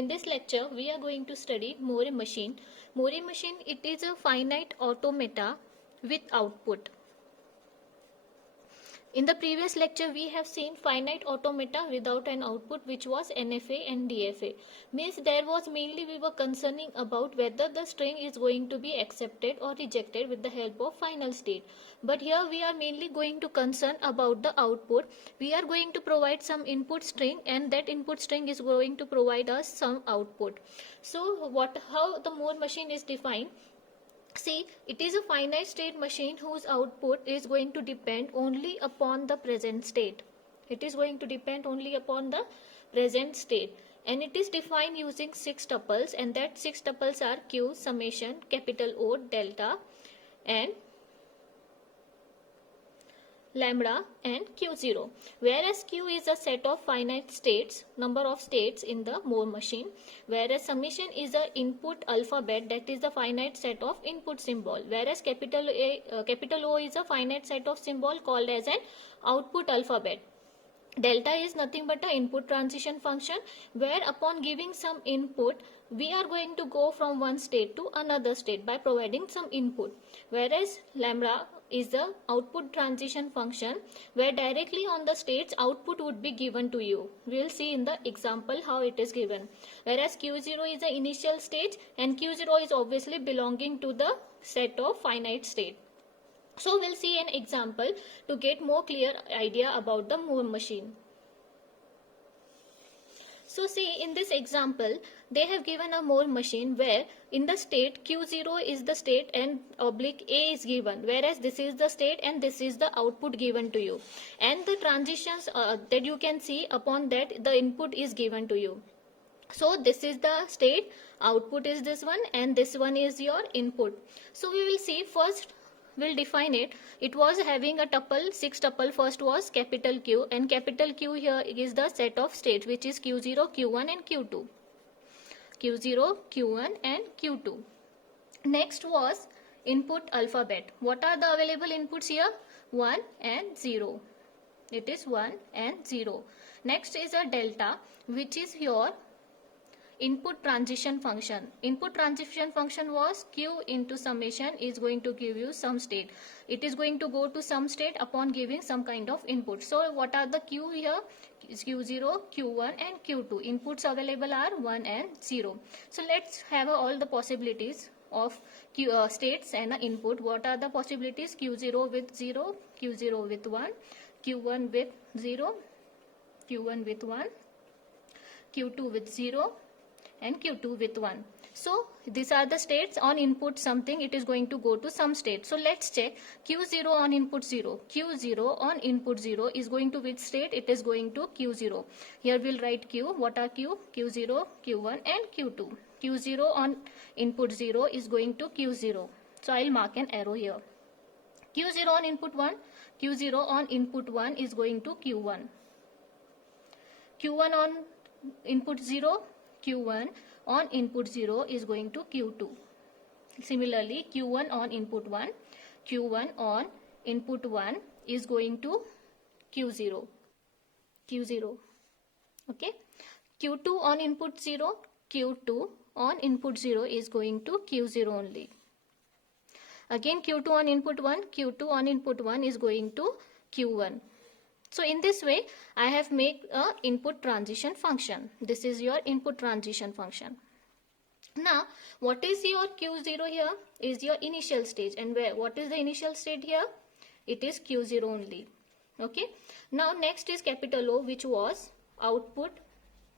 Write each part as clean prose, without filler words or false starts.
In this lecture, we are going to study Moore machine. Moore machine, it is a finite automata with output. In the previous lecture, we have seen finite automata without an output, which was NFA and DFA. Means there was mainly we were concerning about whether the string is going to be accepted or rejected with the help of final state. But here we are mainly going to concern about the output. We are going to provide some input string, and that input string is going to provide us some output. So how the Moore machine is defined? See, it is a finite state machine whose output is going to depend only upon the present state. It is going to depend only upon the present state. And it is defined using 6 tuples, and that 6 tuples are Q, summation, capital O, delta, and lambda and Q0, whereas Q is a set of finite states, number of states in the Moore machine, whereas summation is a input alphabet, that is the finite set of input symbol, whereas capital O is a finite set of symbol called as an output alphabet. Delta is nothing but an input transition function, where upon giving some input we are going to go from one state to another state by providing some input, whereas lambda is the output transition function, where directly on the states output would be given to you. We will see in the example how it is given, whereas Q0 is the initial stage, and Q0 is obviously belonging to the set of finite state. So we'll see an example to get more clear idea about the Moore machine. So see, in this example, they have given a Moore machine where in the state Q0 is the state and oblique A is given, whereas this is the state and this is the output given to you. And the transitions that you can see, upon that the input is given to you. So this is the state, output is this one, and this one is your input. So we will see, first we'll define it. It was having a tuple, 6 tuple. First was capital Q, and capital Q here is the set of states, which is Q0, Q1 and Q2. Q0, Q1 and Q2. Next was input alphabet. What are the available inputs here? 1 and 0. It is 1 and 0. Next is a delta, which is your input transition function. Input transition function was Q into summation is going to give you some state. It is going to go to some state upon giving some kind of input. So what are the Q here? Is Q0, Q1 and Q2. Inputs available are 1 and 0. So let's have all the possibilities of states and input. What are the possibilities? Q0 with 0, Q0 with 1, Q1 with 0, Q1 with 1, Q2 with 0, and Q2 with 1. So these are the states. On input something, it is going to go to some state. So let's check. Q0 on input 0. Q0 on input 0 is going to which state? It is going to Q0. Here we'll write Q. What are Q? Q0, Q1 and Q2. Q0 on input 0 is going to Q0. So I'll mark an arrow here. Q0 on input 1. Q0 on input 1 is going to Q1. Q1 on input 0. Q1 on input 0 is going to Q2. Similarly, Q1 on input 1, Q1 on input 1 is going to Q0. Q0. Okay. Q2 on input 0, Q2 on input 0 is going to Q0 only. Again, Q2 on input 1, Q2 on input 1 is going to Q1. So in this way, I have made a input transition function. This is your input transition function. Now, what is your Q0 here? Is your initial stage. And what is the initial state here? It is Q0 only. Okay. Now, next is capital O, which was output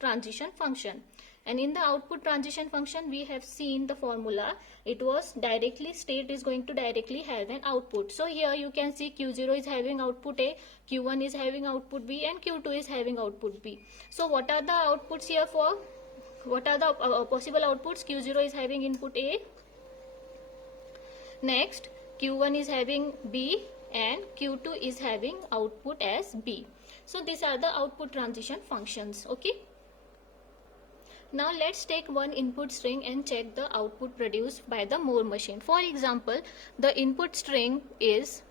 transition function. And in the output transition function, we have seen the formula. It was directly, state is going to directly have an output. So here you can see Q0 is having output A, Q1 is having output B, and Q2 is having output B. So what are the outputs here for? What are the possible outputs? Q0 is having input A. Next, Q1 is having B, and Q2 is having output as B. So these are the output transition functions. Okay. Now let's take one input string and check the output produced by the Moore machine. For example, the input string is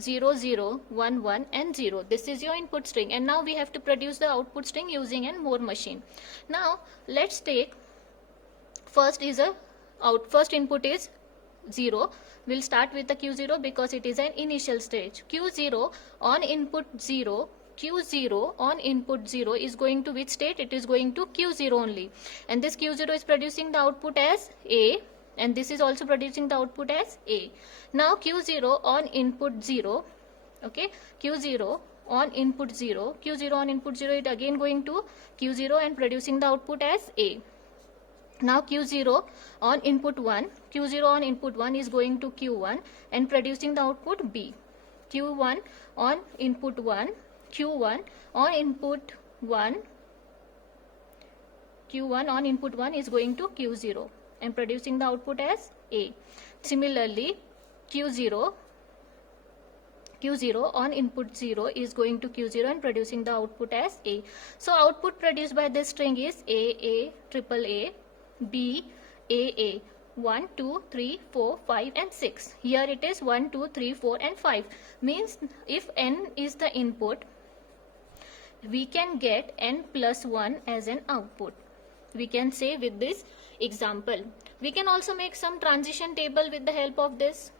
0, 0, 1, 1 and 0. This is your input string, and now we have to produce the output string using an more machine. Now let's take first input is 0. We'll start with the Q0 because it is an initial stage. Q0 on input 0, Q0 on input 0 is going to which state? It is going to Q0 only, and this Q0 is producing the output as A, and this is also producing the output as A. Now Q0 on input 0, okay, Q0 on input 0, Q0 on input 0 is again going to Q0 and producing the output as A. Now Q0 on input 1, Q0 on input 1 is going to Q1 and producing the output B. Q1 on input 1, Q1 on input 1, Q1 on input 1 is going to Q0 and producing the output as A. Similarly, Q0 on input 0 is going to Q0 and producing the output as A. So output produced by this string is A, triple A, B, A, 1, 2, 3, 4, 5 and 6. Here it is 1, 2, 3, 4 and 5. Means if n is the input, we can get n plus 1 as an output. We can say with this example. We can also make some transition table with the help of this.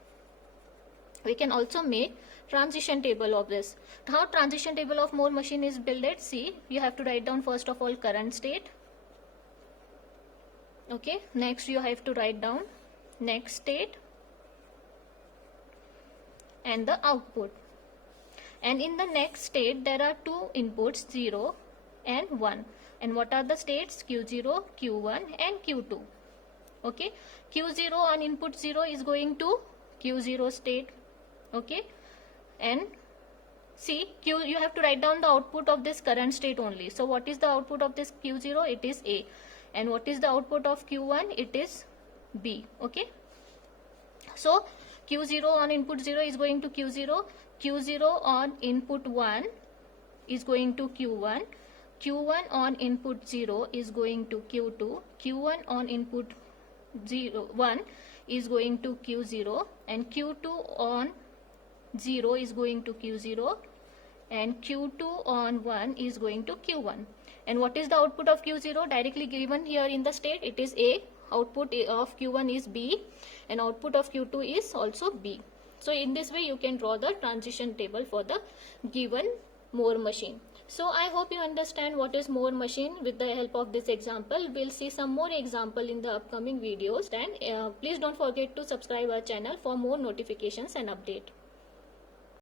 We can also make transition table of this. How transition table of more machine is built? See, you have to write down first of all current state. Okay, next you have to write down next state and the output. And in the next state there are two inputs, 0 and 1. And what are the states? Q0, Q1 and Q2. Okay, Q0 on input 0 is going to Q0 state. Okay, and see, you have to write down the output of this current state only. So what is the output of this Q0? It is A. And what is the output of Q1? It is B. Okay, so Q0 on input 0 is going to Q0, Q0 on input 1 is going to Q1, Q1 on input 0 is going to Q2, Q1 on input 1 is going to Q0, and Q2 on 0 is going to Q0, and Q2 on 1 is going to Q1. And what is the output of Q0? Directly given here in the state, it is A. Output of Q1 is B, and output of Q2 is also B. So in this way you can draw the transition table for the given more machine. So I hope you understand what is more machine with the help of this example. We'll see some more example in the upcoming videos, and please don't forget to subscribe our channel for more notifications and update.